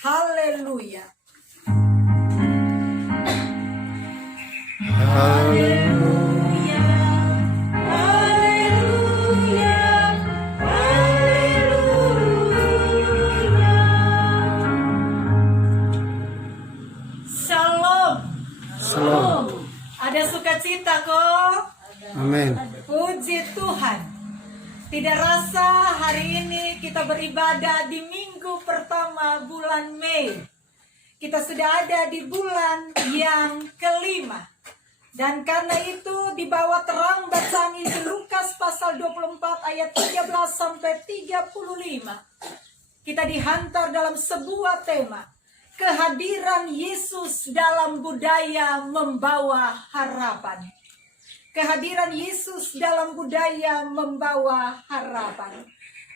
Haleluya. Haleluya, haleluya, haleluya. Shalom. Shalom. Ada sukacita kok? Amin. Puji Tuhan. Tidak rasa hari ini kita beribadah di minggu pertama bulan Mei. Kita sudah ada di bulan yang kelima. Dan karena itu di bawah terang bacaan Injil Lukas pasal 24 ayat 13 sampai 35. Kita dihantar dalam sebuah tema. Kehadiran Yesus dalam budaya membawa harapan. Kehadiran Yesus dalam budaya membawa harapan.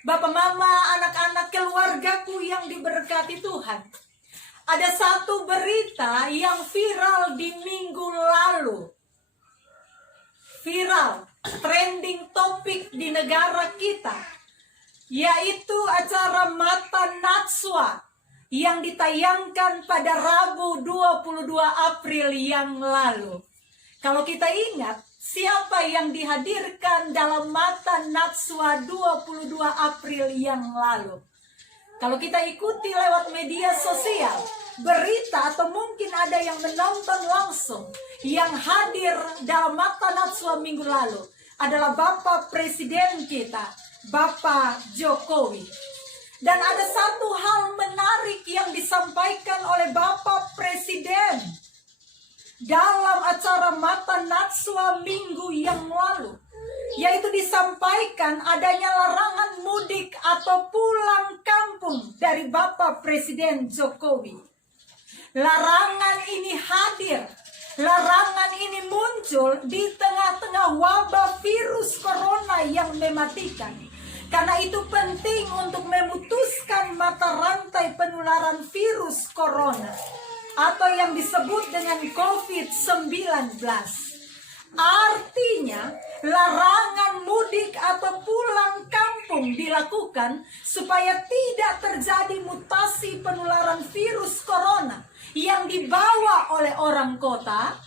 Bapak, mama, anak-anak, keluargaku yang diberkati Tuhan. Ada satu berita yang viral di minggu lalu. Viral, trending topik di negara kita. Yaitu acara Mata Najwa yang ditayangkan pada Rabu 22 April yang lalu. Kalau kita ingat, siapa yang dihadirkan dalam Mata Najwa 22 April yang lalu? Kalau kita ikuti lewat media sosial, berita atau mungkin ada yang menonton langsung, yang hadir dalam Mata Najwa minggu lalu adalah Bapak Presiden kita, Bapak Jokowi. Dan ada satu hal menarik yang disampaikan oleh Bapak Presiden dalam acara Mata Najwa minggu yang lalu, yaitu disampaikan adanya larangan mudik atau pulang kampung dari Bapak Presiden Jokowi. Larangan ini hadir, larangan ini muncul di tengah-tengah wabah virus corona yang mematikan. Karena itu penting untuk memutuskan mata rantai penularan virus corona atau yang disebut dengan COVID-19. Artinya, larangan mudik atau pulang kampung dilakukan supaya tidak terjadi mutasi penularan virus corona yang dibawa oleh orang kota,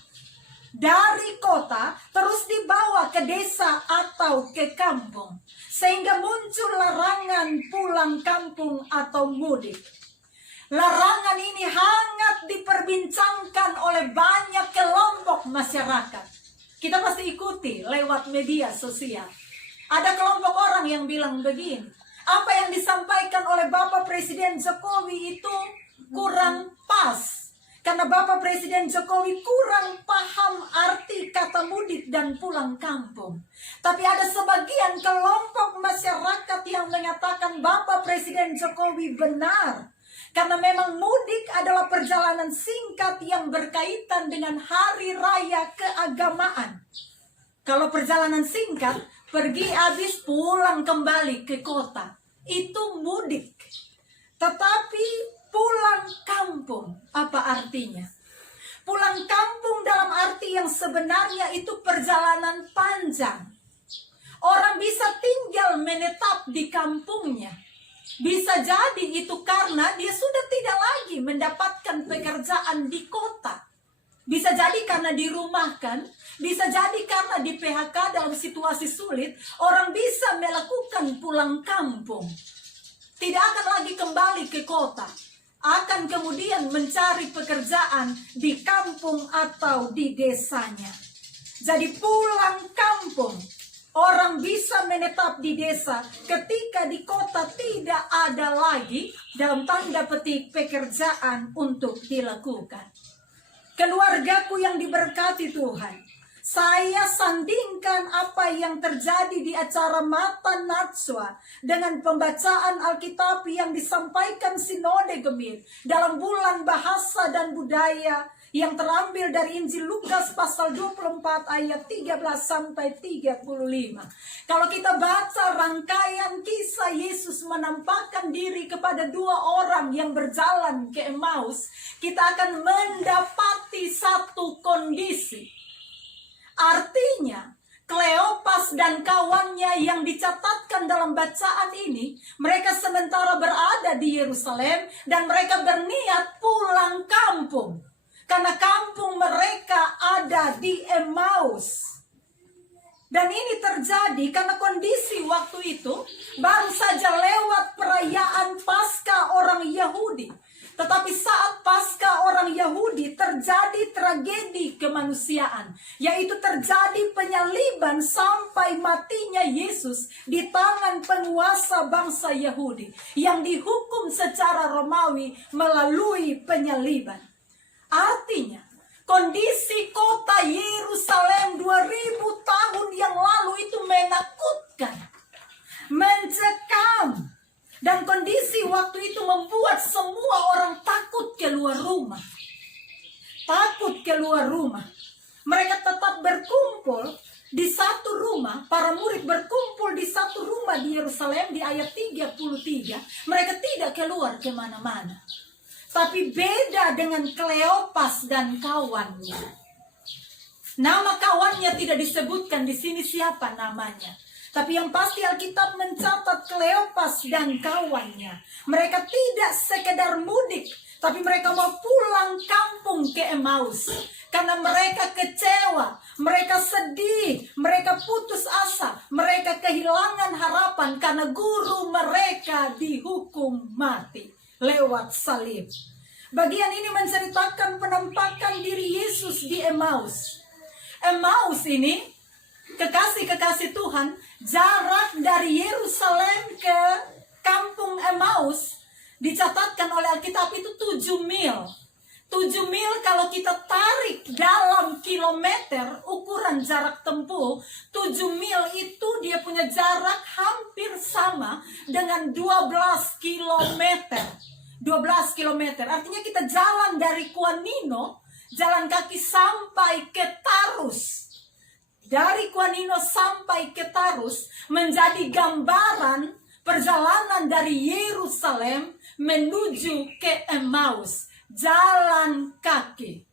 dari kota terus dibawa ke desa atau ke kampung. Sehingga muncul larangan pulang kampung atau mudik. Larangan ini hangat diperbincangkan oleh banyak kelompok masyarakat. Kita pasti ikuti lewat media sosial. Ada kelompok orang yang bilang begini, apa yang disampaikan oleh Bapak Presiden Jokowi itu kurang pas. Karena Bapak Presiden Jokowi kurang paham arti kata mudik dan pulang kampung. Tapi ada sebagian kelompok masyarakat yang mengatakan Bapak Presiden Jokowi benar. Karena memang mudik adalah perjalanan singkat yang berkaitan dengan hari raya keagamaan. Kalau perjalanan singkat, pergi habis pulang kembali ke kota. Itu mudik. Tetapi pulang kampung, apa artinya? Pulang kampung dalam arti yang sebenarnya itu perjalanan panjang. Orang bisa tinggal menetap di kampungnya. Bisa jadi itu karena dia sudah tidak lagi mendapatkan pekerjaan di kota. Bisa jadi karena dirumahkan, bisa jadi karena di PHK dalam situasi sulit, orang bisa melakukan pulang kampung. Tidak akan lagi kembali ke kota. Akan kemudian mencari pekerjaan di kampung atau di desanya. Jadi pulang kampung, orang bisa menetap di desa ketika di kota tidak ada lagi dalam tanda petik pekerjaan untuk dilakukan. Keluargaku yang diberkati Tuhan, saya sandingkan apa yang terjadi di acara Mata Najwa dengan pembacaan Alkitab yang disampaikan Sinode Gemir dalam bulan bahasa dan budaya yang terambil dari Injil Lukas pasal 24 ayat 13 sampai 35. Kalau kita baca rangkaian kisah Yesus menampakkan diri kepada dua orang yang berjalan ke Emmaus, kita akan mendapati satu kondisi. Artinya, Kleopas dan kawannya yang dicatatkan dalam bacaan ini, mereka sementara berada di Yerusalem dan mereka berniat pulang kampung. Karena kampung mereka ada di Emmaus. Dan ini terjadi karena kondisi waktu itu baru saja lewat perayaan Paskah orang Yahudi. Tetapi saat Paskah orang Yahudi terjadi tragedi kemanusiaan, yaitu terjadi penyaliban sampai matinya Yesus di tangan penguasa bangsa Yahudi yang dihukum secara Romawi melalui penyaliban. Artinya, kondisi kota Yerusalem 2000 tahun yang lalu itu menakutkan, mencekam. Dan kondisi waktu itu membuat semua orang takut keluar rumah. Takut keluar rumah. Mereka tetap berkumpul di satu rumah. Para murid berkumpul di satu rumah di Yerusalem di ayat 33. Mereka tidak keluar kemana-mana. Tapi beda dengan Kleopas dan kawannya. Nama kawannya tidak disebutkan di sini siapa namanya. Tapi yang pasti Alkitab mencatat Kleopas dan kawannya. Mereka tidak sekedar mudik, tapi mereka mau pulang kampung ke Emmaus. Karena mereka kecewa, mereka sedih, mereka putus asa, mereka kehilangan harapan karena guru mereka dihukum mati lewat salib. Bagian ini menceritakan penampakan diri Yesus di Emmaus. Emmaus ini, kekasih-kekasih Tuhan, jarak dari Yerusalem ke kampung Emmaus dicatatkan oleh Alkitab itu 7 mil. 7 mil kalau kita tarik dalam kilometer, ukuran jarak tempuh, 7 mil itu dia punya jarak hampir sama dengan 12 kilometer. 12 kilometer, artinya kita jalan dari Quanino, jalan kaki sampai ke Tarus. Dari Quanino sampai ke Tarus menjadi gambaran perjalanan dari Yerusalem menuju ke Emmaus, jalan kaki.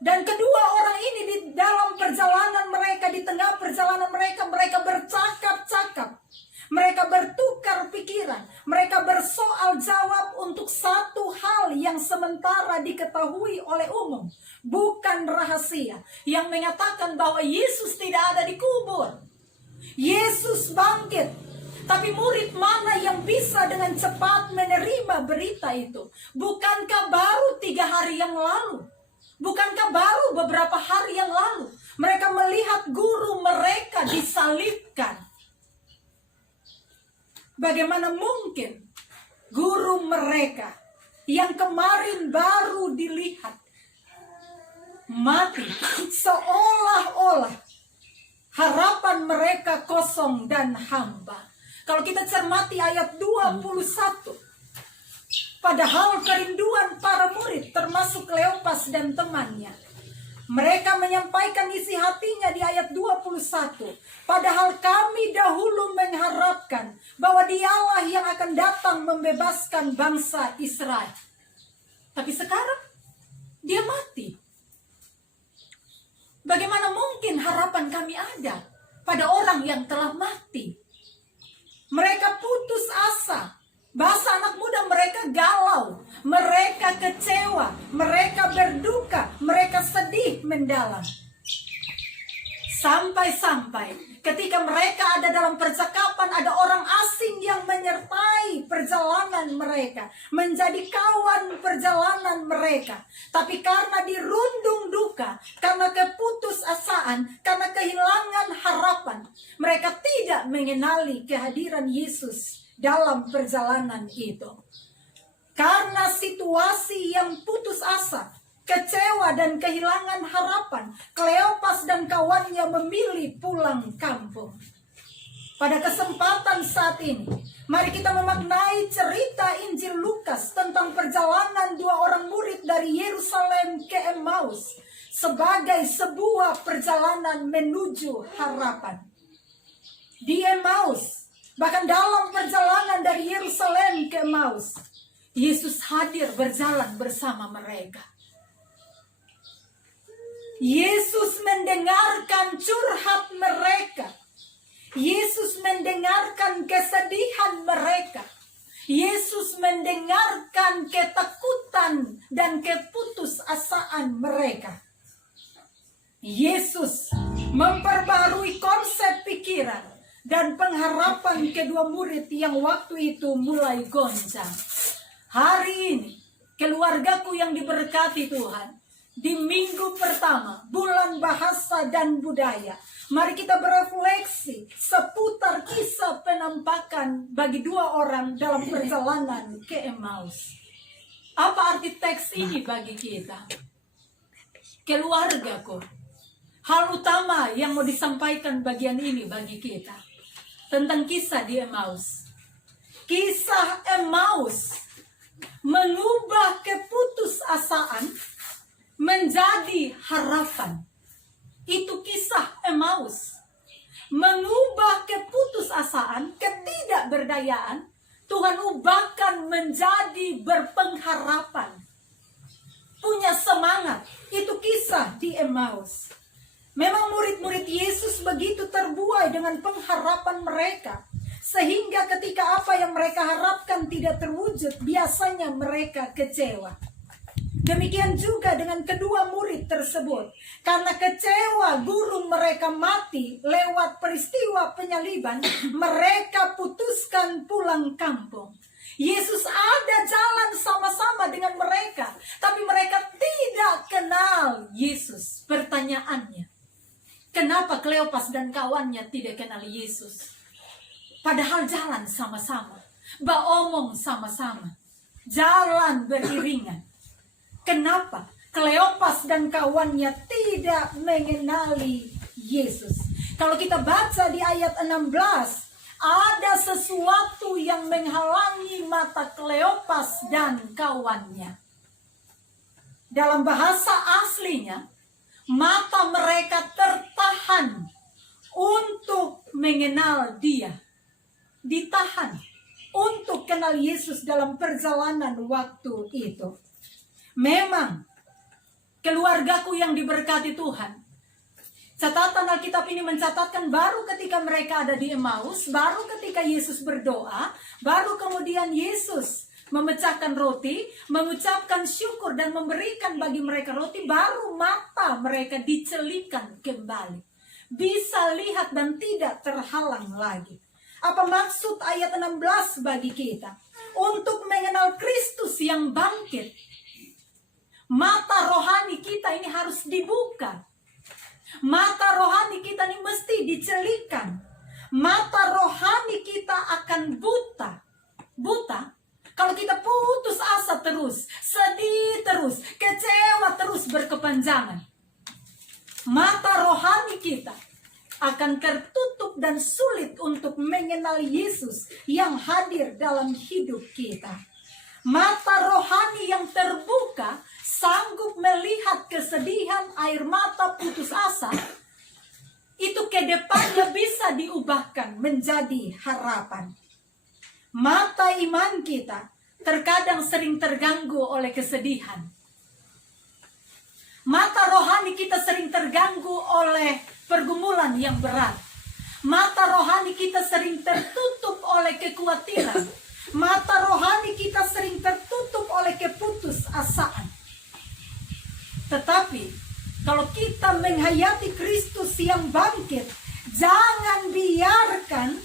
Dan kedua orang ini di dalam perjalanan mereka, di tengah perjalanan mereka, mereka bercakap-cakap. Mereka bertukar pikiran, mereka bersoal jawab untuk satu hal yang sementara diketahui oleh umum, bukan rahasia, yang mengatakan bahwa Yesus tidak ada di kubur. Yesus bangkit. Tapi murid mana yang bisa dengan cepat menerima berita itu? Bukankah baru 3 hari yang lalu? Bukankah baru beberapa hari yang lalu mereka melihat guru mereka disalibkan? Bagaimana mungkin guru mereka yang kemarin baru dilihat mati, seolah-olah harapan mereka kosong dan hamba. Kalau kita cermati ayat 21, padahal kerinduan para murid termasuk Kleopas dan temannya, mereka menyampaikan isi hatinya di ayat 21. Padahal kami dahulu mengharapkan bahwa Dialah yang akan datang membebaskan bangsa Israel. Tapi sekarang dia mati. Bagaimana mungkin harapan kami ada pada orang yang telah mati? Mereka putus asa. Bahasa anak muda, mereka galau, mereka kecewa, mereka berduka, mereka sedih mendalam. Sampai-sampai ketika mereka ada dalam percakapan, ada orang asing yang menyertai perjalanan mereka, menjadi kawan perjalanan mereka. Tapi karena dirundung duka, karena keputusasaan, karena kehilangan harapan, mereka tidak mengenali kehadiran Yesus dalam perjalanan itu. Karena situasi yang putus asa, kecewa dan kehilangan harapan, Kleopas dan kawannya memilih pulang kampung. Pada kesempatan saat ini, mari kita memaknai cerita Injil Lukas tentang perjalanan 2 orang murid dari Yerusalem ke Emmaus sebagai sebuah perjalanan menuju harapan. Di Emmaus, bahkan dalam perjalanan dari Yerusalem ke Emmaus, Yesus hadir berjalan bersama mereka. Yesus mendengarkan curhat mereka. Yesus mendengarkan kesedihan mereka. Yesus mendengarkan ketakutan dan keputusasaan mereka. Yesus memperbarui konsep pikiran dan pengharapan kedua murid yang waktu itu mulai goncang. Hari ini, keluargaku yang diberkati Tuhan, di minggu pertama, bulan bahasa dan budaya, mari kita berefleksi seputar kisah penampakan bagi dua orang dalam perjalanan ke Emmaus. Apa arti teks ini bagi kita? Keluargaku, hal utama yang mau disampaikan bagian ini bagi kita tentang kisah di Emmaus. Kisah Emmaus mengubah keputusasaan menjadi harapan. Itu kisah Emmaus. Mengubah keputusasaan, ketidakberdayaan, Tuhan ubahkan menjadi berpengharapan. Punya semangat. Itu kisah di Emmaus. Memang murid-murid Yesus begitu terbuai dengan pengharapan mereka. Sehingga ketika apa yang mereka harapkan tidak terwujud, biasanya mereka kecewa. Demikian juga dengan kedua murid tersebut. Karena kecewa guru mereka mati lewat peristiwa penyaliban, mereka putuskan pulang kampung. Yesus ada jalan sama-sama dengan mereka, tapi mereka tidak kenal Yesus. Pertanyaannya, kenapa Kleopas dan kawannya tidak kenal Yesus? Padahal jalan sama-sama, omong sama-sama, jalan beriringan. Kenapa Kleopas dan kawannya tidak mengenali Yesus? Kalau kita baca di ayat 16, ada sesuatu yang menghalangi mata Kleopas dan kawannya. Dalam bahasa aslinya, mata mereka tertahan untuk mengenal Dia. Ditahan untuk kenal Yesus dalam perjalanan waktu itu. Memang keluargaku yang diberkati Tuhan, catatan Alkitab ini mencatatkan baru ketika mereka ada di Emmaus, baru ketika Yesus berdoa, baru kemudian Yesus memecahkan roti, mengucapkan syukur dan memberikan bagi mereka roti, baru mata mereka dicelikan kembali. Bisa lihat dan tidak terhalang lagi. Apa maksud ayat 16 bagi kita? Untuk mengenal Kristus yang bangkit, mata rohani kita ini harus dibuka. Mata rohani kita ini mesti dicelikan. Mata rohani kita akan buta. Buta kalau kita putus asa terus, sedih terus, kecewa terus berkepanjangan. Mata rohani kita akan tertutup dan sulit untuk mengenal Yesus yang hadir dalam hidup kita. Mata rohani yang terbuka sanggup melihat kesedihan, air mata, putus asa. Itu ke depannya bisa diubahkan menjadi harapan. Mata iman kita terkadang sering terganggu oleh kesedihan. Mata rohani kita sering terganggu oleh pergumulan yang berat. Mata rohani kita sering tertutup oleh kekhawatiran. Mata rohani kita sering tertutup oleh keputusasaan. Tetapi kalau kita menghayati Kristus yang bangkit, jangan biarkan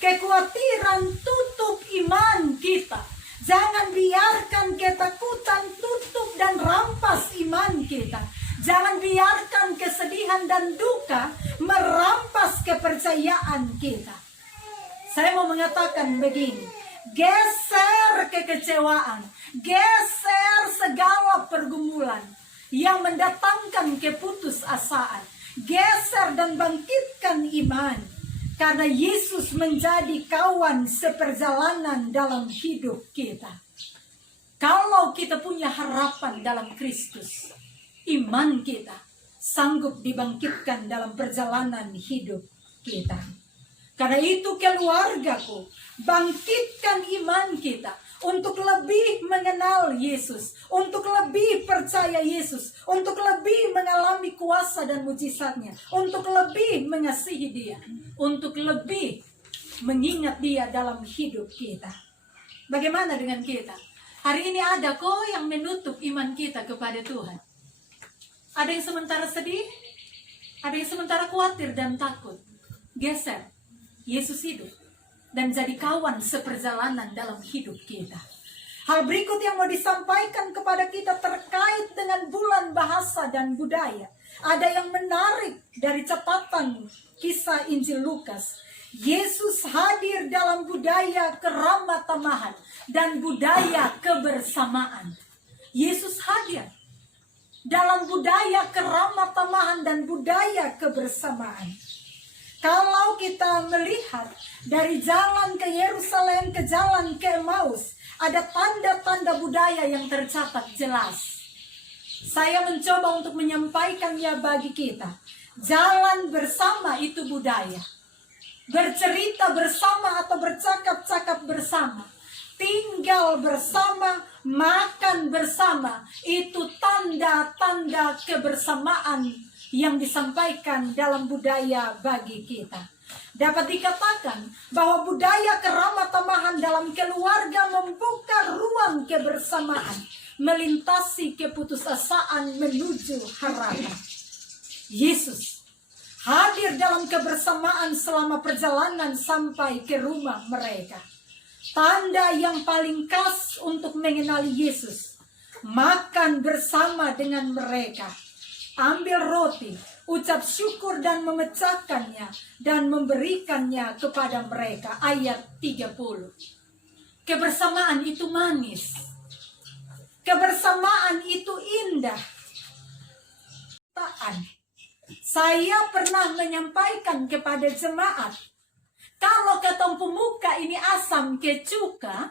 kekhawatiran tutup iman kita. Jangan biarkan ketakutan tutup dan rampas iman kita. Jangan biarkan kesedihan dan duka merampas kepercayaan kita. Saya mau mengatakan begini, geser kekecewaan, geser segala pergumulan yang mendatangkan keputusasaan, geser dan bangkitkan iman, karena Yesus menjadi kawan seperjalanan dalam hidup kita. Kalau kita punya harapan dalam Kristus, iman kita sanggup dibangkitkan dalam perjalanan hidup kita. Karena itu keluargaku, bangkitkan iman kita untuk lebih mengenal Yesus, untuk lebih percaya Yesus, untuk lebih mengalami kuasa dan mujizatnya, untuk lebih mengasihi Dia, untuk lebih mengingat Dia dalam hidup kita. Bagaimana dengan kita? Hari ini ada kok yang menutup iman kita kepada Tuhan. Ada yang sementara sedih, ada yang sementara khawatir dan takut. Geser, Yesus hidup dan jadi kawan seperjalanan dalam hidup kita. Hal berikut yang mau disampaikan kepada kita terkait dengan bulan bahasa dan budaya. Ada yang menarik dari catatan kisah Injil Lukas. Yesus hadir dalam budaya keramatamahan dan budaya kebersamaan. Yesus hadir dalam budaya keramatamahan dan budaya kebersamaan. Kalau kita melihat dari jalan ke Yerusalem ke jalan ke Emmaus, ada tanda-tanda budaya yang tercatat jelas. Saya mencoba untuk menyampaikannya bagi kita. Jalan bersama itu budaya. Bercerita bersama atau bercakap-cakap bersama, tinggal bersama, makan bersama, itu tanda-tanda kebersamaan yang disampaikan dalam budaya bagi kita. Dapat dikatakan bahwa budaya keramatamahan dalam keluarga membuka ruang kebersamaan, melintasi keputusasaan menuju harapan. Yesus hadir dalam kebersamaan selama perjalanan sampai ke rumah mereka. Tanda yang paling khas untuk mengenali Yesus, makan bersama dengan mereka, ambil roti, ucap syukur dan memecahkannya dan memberikannya kepada mereka. Ayat 30. Kebersamaan itu manis. Kebersamaan itu indah. Saya pernah menyampaikan kepada jemaat, kalau ketong pemuka ini asam ke cuka,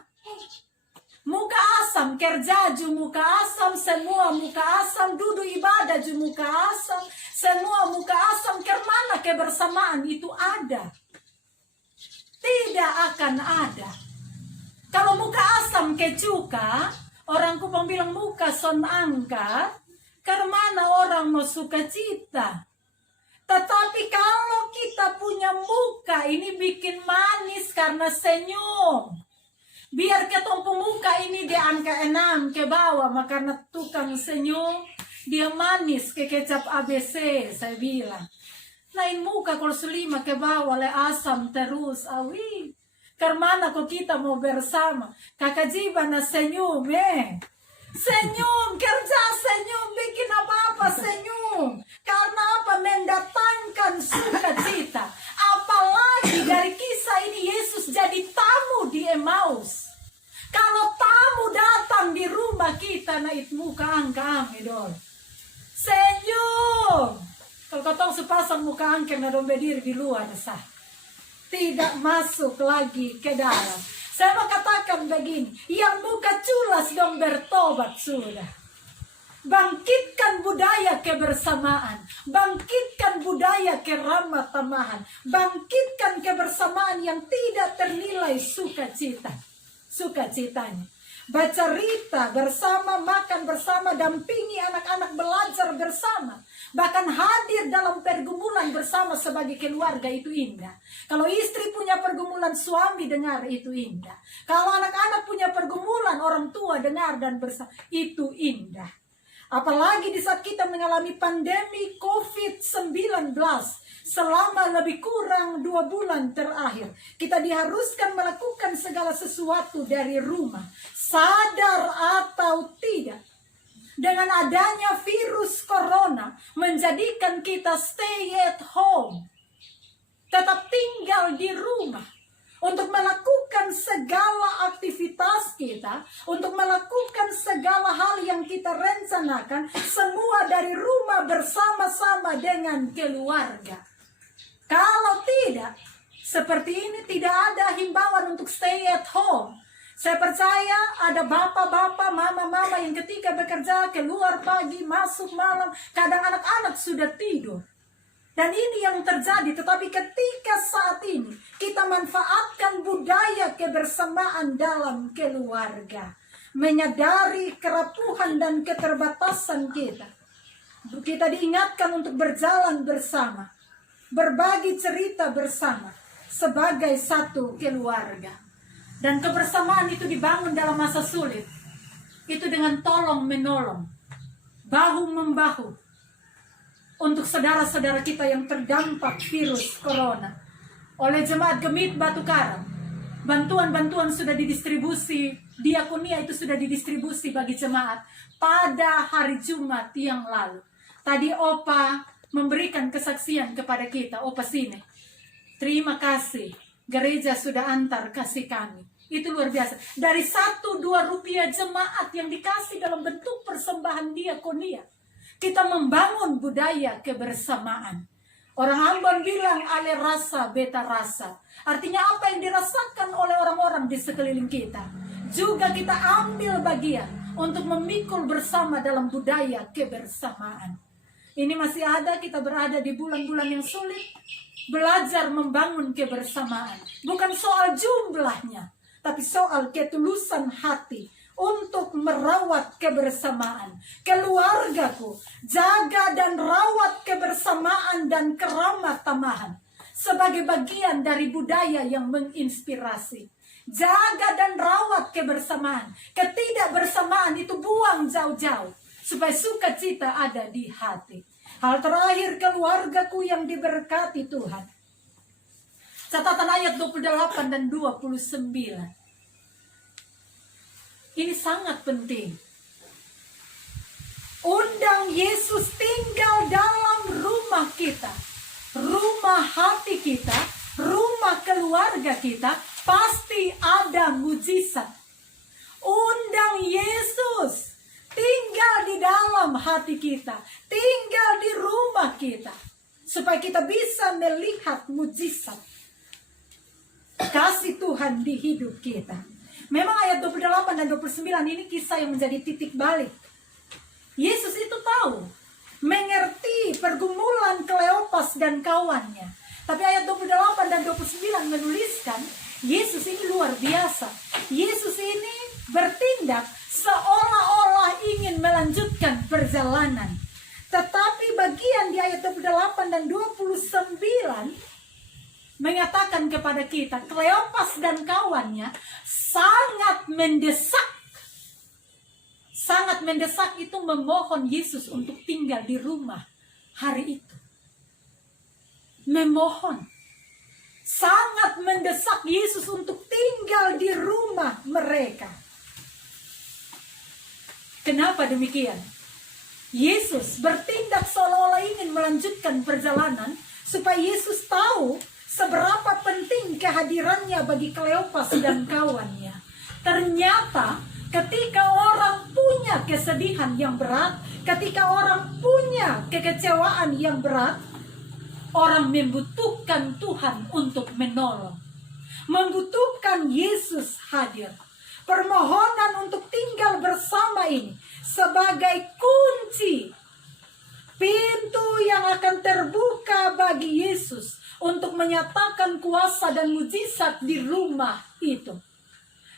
muka asam, kerja ju muka asam, semua muka asam, duduk ibadah ju muka asam, semua muka asam, kemana kebersamaan itu ada? Tidak akan ada. Kalau muka asam ke cuka, orang Kupang bilang muka son angkat, kemana orang mau suka cita? Tetapi kalau kita punya muka ini bikin manis karena senyum. Biar ketong pemuka ini di angka 6 ke bawah, karena tukang senyum, dia manis ke kecap ABC, saya bilang. Lain muka kalau 5 ke bawah, le asam terus, awi. Karena kok kita mau bersama, kakak jiba na senyum, Senyum, kerja senyum, bikin apa-apa senyum. Karena apa? Mendatangkan sukacita. Apalagi dari kisah ini Yesus jadi tamu di Emmaus. Kalau tamu datang di rumah kita, naik muka angka dong. Senyum. Kalau katong sepasang muka angka na dong berdiri di luar sah. Tidak masuk lagi ke dalam. Saya mau katakan begini, yang muka culas dong bertobat sudah. Bangkitkan budaya kebersamaan, bangkitkan budaya keramatamahan, bangkitkan kebersamaan yang tidak ternilai sukacitanya. Bercerita bersama, makan bersama, dampingi anak-anak belajar bersama. Bahkan hadir dalam pergumulan bersama sebagai keluarga itu indah. Kalau istri punya pergumulan, suami dengar, itu indah. Kalau anak-anak punya pergumulan, orang tua dengar dan bersama, itu indah. Apalagi di saat kita mengalami pandemi COVID-19 selama lebih kurang 2 bulan terakhir. Kita diharuskan melakukan segala sesuatu dari rumah. Sadar atau tidak, dengan adanya virus corona menjadikan kita stay at home. Tetap tinggal di rumah. Untuk melakukan segala aktivitas kita, untuk melakukan segala hal yang kita rencanakan, semua dari rumah bersama-sama dengan keluarga. Kalau tidak, seperti ini tidak ada himbauan untuk stay at home. Saya percaya ada bapak-bapak, mama-mama yang ketika bekerja keluar pagi, masuk malam, kadang anak-anak sudah tidur. Dan ini yang terjadi, tetapi ketika saat ini kita manfaatkan budaya kebersamaan dalam keluarga. menyadari kerapuhan dan keterbatasan kita. Kita diingatkan untuk berjalan bersama, berbagi cerita bersama sebagai satu keluarga. Dan kebersamaan itu dibangun dalam masa sulit. Itu dengan tolong menolong, bahu membahu untuk saudara-saudara kita yang terdampak virus corona. Oleh Jemaat Gemit Batu Karang, bantuan-bantuan sudah didistribusi, diakonia itu sudah didistribusi bagi jemaat pada hari Jumat yang lalu. Tadi Opa memberikan kesaksian kepada kita, Opa Sine. Terima kasih, gereja sudah antar kasih kami. Itu luar biasa. Dari 1-2 rupiah jemaat yang dikasih dalam bentuk persembahan diakonia, kita membangun budaya kebersamaan. Orang Ambon bilang ale rasa beta rasa. Artinya apa yang dirasakan oleh orang-orang di sekeliling kita, juga kita ambil bagian untuk memikul bersama dalam budaya kebersamaan. Ini masih ada, kita berada di bulan-bulan yang sulit, belajar membangun kebersamaan. Bukan soal jumlahnya, tapi soal ketulusan hati untuk merawat kebersamaan. Keluargaku, jaga dan rawat kebersamaan dan keramah tamahan sebagai bagian dari budaya yang menginspirasi. Jaga dan rawat kebersamaan. Ketidakbersamaan itu buang jauh-jauh supaya sukacita ada di hati. Hal terakhir, keluargaku yang diberkati Tuhan. Catatan ayat 28 dan 29. Ini sangat penting. Undang Yesus tinggal dalam rumah kita, rumah hati kita, rumah keluarga kita, pasti ada mujizat. Undang Yesus tinggal di dalam hati kita, tinggal di rumah kita, supaya kita bisa melihat mujizat kasih Tuhan di hidup kita. Memang ayat 28 dan 29 ini kisah yang menjadi titik balik. Yesus itu tahu, mengerti pergumulan Kleopas dan kawannya. Tapi ayat 28 dan 29 menuliskan, Yesus ini luar biasa. Yesus ini bertindak seolah-olah ingin melanjutkan perjalanan. Tetapi bagian di ayat 28 dan 29 mengatakan kepada kita, Kleopas dan kawannya sangat mendesak. Sangat mendesak itu memohon Yesus untuk tinggal di rumah hari itu. Memohon. Sangat mendesak Yesus untuk tinggal di rumah mereka. Kenapa demikian? Yesus bertindak seolah-olah ingin melanjutkan perjalanan supaya Yesus tahu seberapa penting kehadirannya bagi Kleopas dan kawannya. Ternyata ketika orang punya kesedihan yang berat, ketika orang punya kekecewaan yang berat, orang membutuhkan Tuhan untuk menolong. Membutuhkan Yesus hadir. Permohonan untuk tinggal bersama ini sebagai kunci pintu yang akan terbuka bagi Yesus untuk menyatakan kuasa dan mujizat di rumah itu.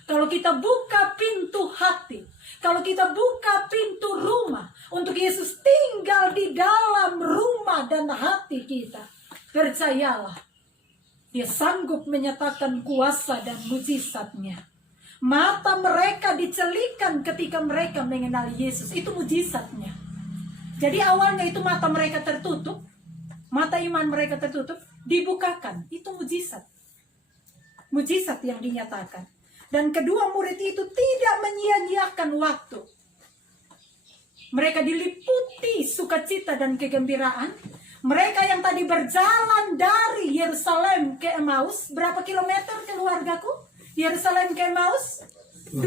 Kalau kita buka pintu hati, kalau kita buka pintu rumah untuk Yesus tinggal di dalam rumah dan hati kita, percayalah, Dia sanggup menyatakan kuasa dan mujizatnya. Mata mereka dicelikan ketika mereka mengenali Yesus, itu mujizatnya. Jadi awalnya itu mata mereka tertutup, mata iman mereka tertutup, dibukakan, itu mujizat. Mujizat yang dinyatakan. Dan kedua murid itu tidak menyia-nyiakan waktu. Mereka diliputi sukacita dan kegembiraan. Mereka yang tadi berjalan dari Yerusalem ke Emmaus, berapa kilometer keluargaku? Yerusalem ke Emmaus? 12.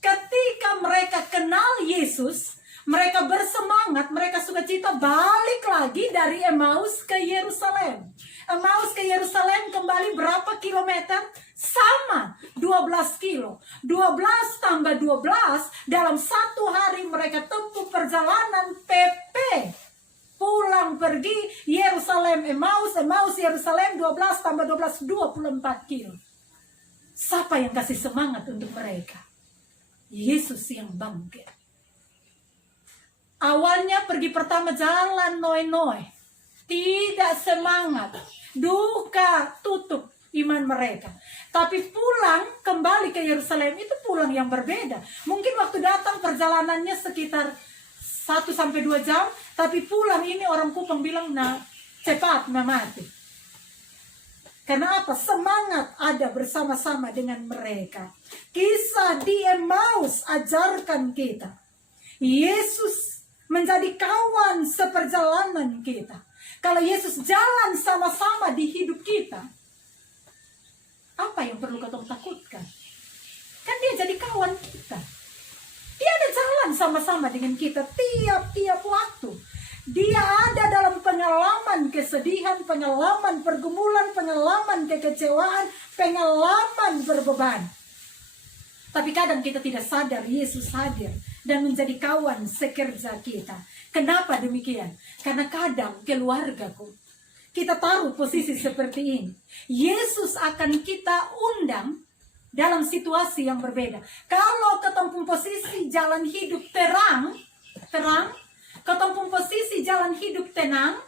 Ketika mereka kenal Yesus, mereka bersemangat, mereka sukacita balik lagi dari Emmaus ke Yerusalem. Emmaus ke Yerusalem kembali berapa kilometer? Sama, 12 kilo. 12 tambah 12, dalam satu hari mereka tempuh perjalanan PP. Pulang pergi, Yerusalem, Emmaus, Emmaus, Yerusalem, 12 tambah 12, 24 kilo. Siapa yang kasih semangat untuk mereka? Yesus yang bangkit. Awalnya pergi pertama jalan noe-noe, tidak semangat, duka tutup iman mereka. Tapi pulang kembali ke Yerusalem itu pulang yang berbeda. Mungkin waktu datang perjalanannya sekitar 1-2 jam, tapi pulang ini orang Kupang bilang, nah cepat mati. Karena apa? Semangat ada bersama-sama dengan mereka. Kisah di Emmaus ajarkan kita, Yesus menjadi kawan seperjalanan kita. Kalau Yesus jalan sama-sama di hidup kita, apa yang perlu kita takutkan? Kan dia jadi kawan kita. Dia ada jalan sama-sama dengan kita tiap-tiap waktu. Dia ada dalam pengalaman kesedihan, pengalaman pergumulan, pengalaman kekecewaan, pengalaman berbeban. Tapi kadang kita tidak sadar Yesus hadir dan menjadi kawan sekerja kita. Kenapa demikian? Karena kadang keluargaku, kita taruh posisi seperti ini. Yesus akan kita undang dalam situasi yang berbeda. Kalau ketemu posisi jalan hidup terang, ketemu posisi jalan hidup tenang,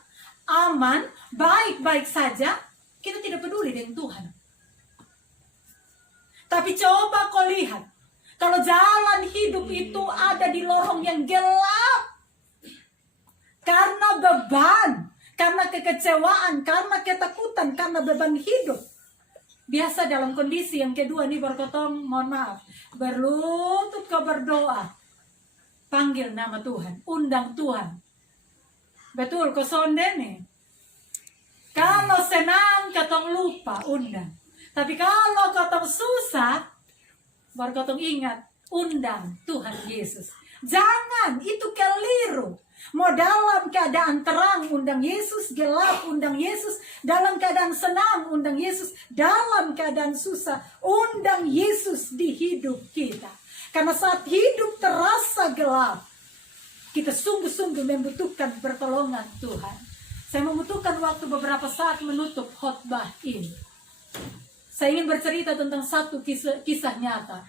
aman, baik-baik saja, kita tidak peduli dengan Tuhan. Tapi coba kau lihat, kalau jalan hidup itu ada di lorong yang gelap, karena beban, karena kekecewaan, karena ketakutan, karena beban hidup. Biasa dalam kondisi yang kedua nih berkotong, mohon maaf, berlutut kau berdoa, panggil nama Tuhan, undang Tuhan. Betul, kau sonde nih. Kalau senang ketong lupa, undang. Tapi kalau ketong susah, baru ketong ingat, undang Tuhan Yesus. Jangan, itu keliru. Mau dalam keadaan terang, undang Yesus, gelap, undang Yesus, dalam keadaan senang, undang Yesus, dalam keadaan susah, undang Yesus di hidup kita. Karena saat hidup terasa gelap, kita sungguh-sungguh membutuhkan pertolongan Tuhan. Saya membutuhkan waktu beberapa saat menutup khotbah ini. Saya ingin bercerita tentang satu kisah nyata.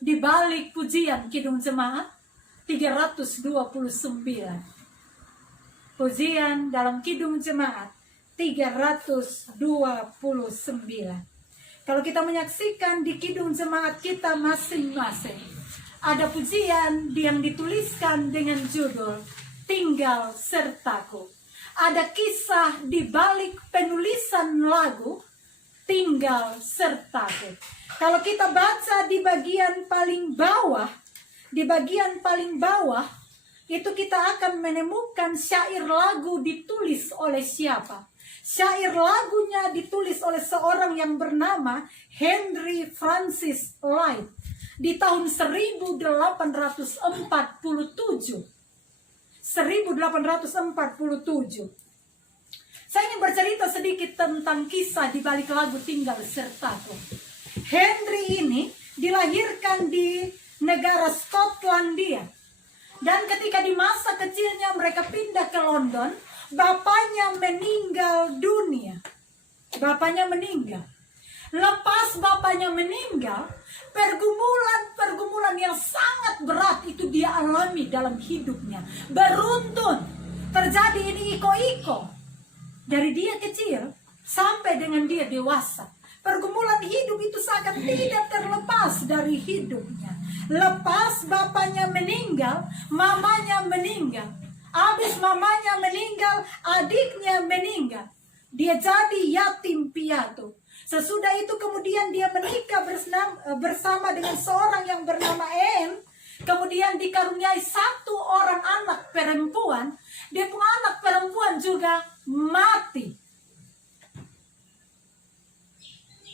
Di balik pujian Kidung Jemaat 329. Pujian dalam Kidung Jemaat 329. Kalau kita menyaksikan di Kidung Jemaat kita masing-masing, ada pujian yang dituliskan dengan judul Tinggal Sertaku. Ada kisah di balik penulisan lagu Tinggal Sertaku. Kalau kita baca di bagian paling bawah, itu kita akan menemukan syair lagu ditulis oleh siapa? Syair lagunya ditulis oleh seorang yang bernama Henry Francis Lyte di tahun 1847. Saya ingin bercerita sedikit tentang kisah di balik lagu Tinggal Sertaku. Henry ini dilahirkan di negara Skotlandia. Dan ketika di masa kecilnya mereka pindah ke London, bapaknya meninggal dunia. Lepas bapaknya meninggal, pergumulan yang sangat berat itu dia alami dalam hidupnya. Beruntun, terjadi ini iko-iko. Dari dia kecil sampai dengan dia dewasa, pergumulan hidup itu sangat tidak terlepas dari hidupnya. Lepas bapaknya meninggal, mamanya meninggal. Habis mamanya meninggal, adiknya meninggal. Dia jadi yatim piatu. Sesudah itu kemudian dia menikah bersama dengan seorang yang bernama Anne. Kemudian dikaruniai satu orang anak perempuan. Dia punya anak perempuan juga mati.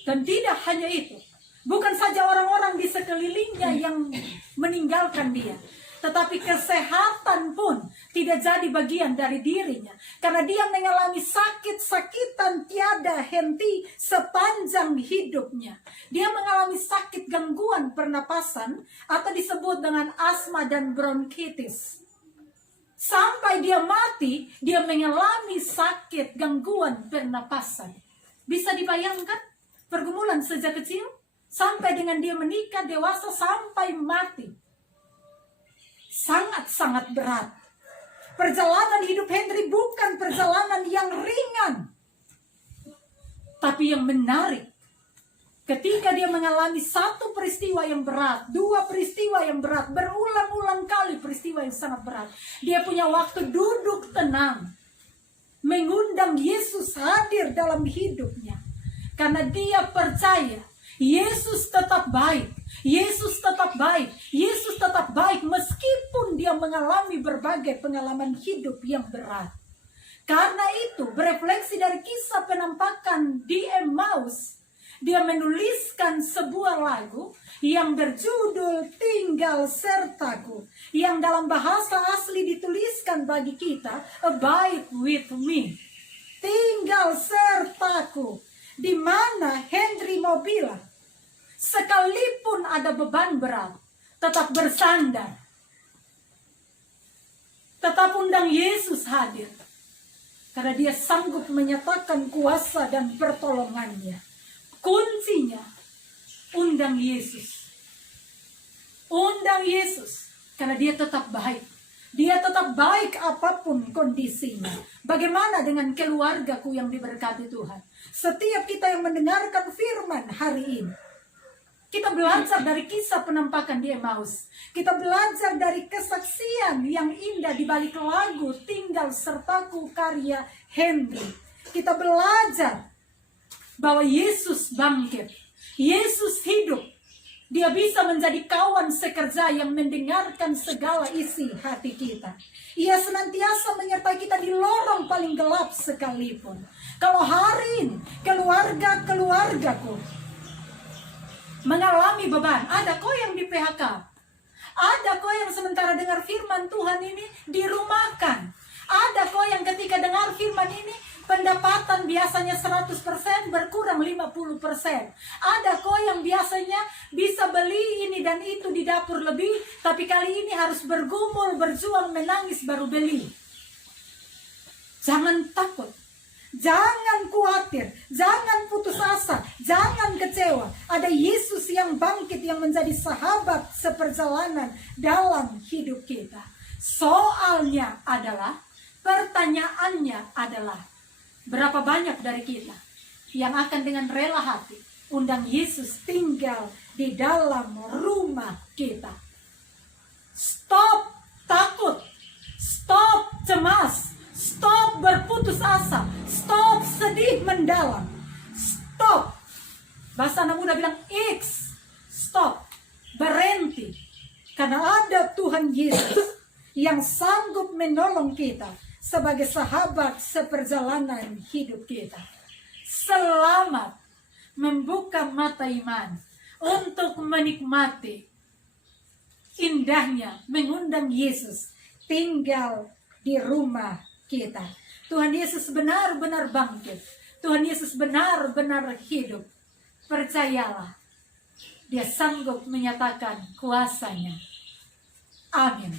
Dan tidak hanya itu, bukan saja orang-orang di sekelilingnya yang meninggalkan dia, tetapi kesehatan pun tidak jadi bagian dari dirinya. Karena dia mengalami sakit-sakitan tiada henti sepanjang hidupnya. Dia mengalami sakit gangguan pernapasan atau disebut dengan asma dan bronkitis. Sampai dia mati, dia mengalami sakit gangguan pernapasan. Bisa dibayangkan pergumulan sejak kecil? sampai dengan dia menikah dewasa sampai mati. Sangat-sangat berat. Perjalanan hidup Henry bukan perjalanan yang ringan, tapi yang menarik. Ketika dia mengalami satu peristiwa yang berat, dua peristiwa yang berat, berulang-ulang kali peristiwa yang sangat berat, dia punya waktu duduk tenang, mengundang Yesus hadir dalam hidupnya. Karena dia percaya Yesus tetap baik. Yesus tetap baik. Yesus tetap baik meskipun dia mengalami berbagai pengalaman hidup yang berat. Karena itu, berefleksi dari kisah penampakan di Emmaus, dia menuliskan sebuah lagu yang berjudul Tinggal Sertaku, yang dalam bahasa asli dituliskan bagi kita, Abide with me. Tinggal sertaku, di mana Henry mau bilang, sekalipun ada beban berat, tetap bersandar. Tetap undang Yesus hadir. Karena dia sanggup menyatakan kuasa dan pertolongannya. Kuncinya, undang Yesus. Undang Yesus. Karena dia tetap baik. Dia tetap baik apapun kondisinya. Bagaimana dengan keluargaku yang diberkati Tuhan? Setiap kita yang mendengarkan firman hari ini, kita belajar dari kisah penampakan di Emmaus. Kita belajar dari kesaksian yang indah di balik lagu Tinggal Sertaku karya Henry. Kita belajar bahwa Yesus bangkit. Yesus hidup. Dia bisa menjadi kawan sekerja yang mendengarkan segala isi hati kita. Ia senantiasa menyertai kita di lorong paling gelap sekalipun. Kalau hari ini keluarga-keluargaku mengalami beban, ada kau yang di PHK, ada kau yang sementara dengar firman Tuhan ini dirumahkan, ada kau yang ketika dengar firman ini pendapatan biasanya 100% berkurang 50%. Ada kau yang biasanya bisa beli ini dan itu di dapur lebih, tapi kali ini harus bergumul, berjuang, menangis baru beli. Jangan takut. Jangan khawatir, jangan putus asa, jangan kecewa. Ada Yesus yang bangkit, yang menjadi sahabat seperjalanan dalam hidup kita. Soalnya adalah, pertanyaannya adalah, berapa banyak dari kita yang akan dengan rela hati undang Yesus tinggal di dalam rumah kita? Stop takut, stop cemas, stop berputus asa, stop sedih mendalam, stop. Bahasa anak muda bilang X, stop, berhenti. Karena ada Tuhan Yesus yang sanggup menolong kita sebagai sahabat seperjalanan hidup kita. Selamat membuka mata iman untuk menikmati indahnya mengundang Yesus tinggal di rumah kita. Tuhan Yesus benar-benar bangkit. Tuhan Yesus benar-benar hidup. Percayalah, Dia sanggup menyatakan kuasanya. Amin.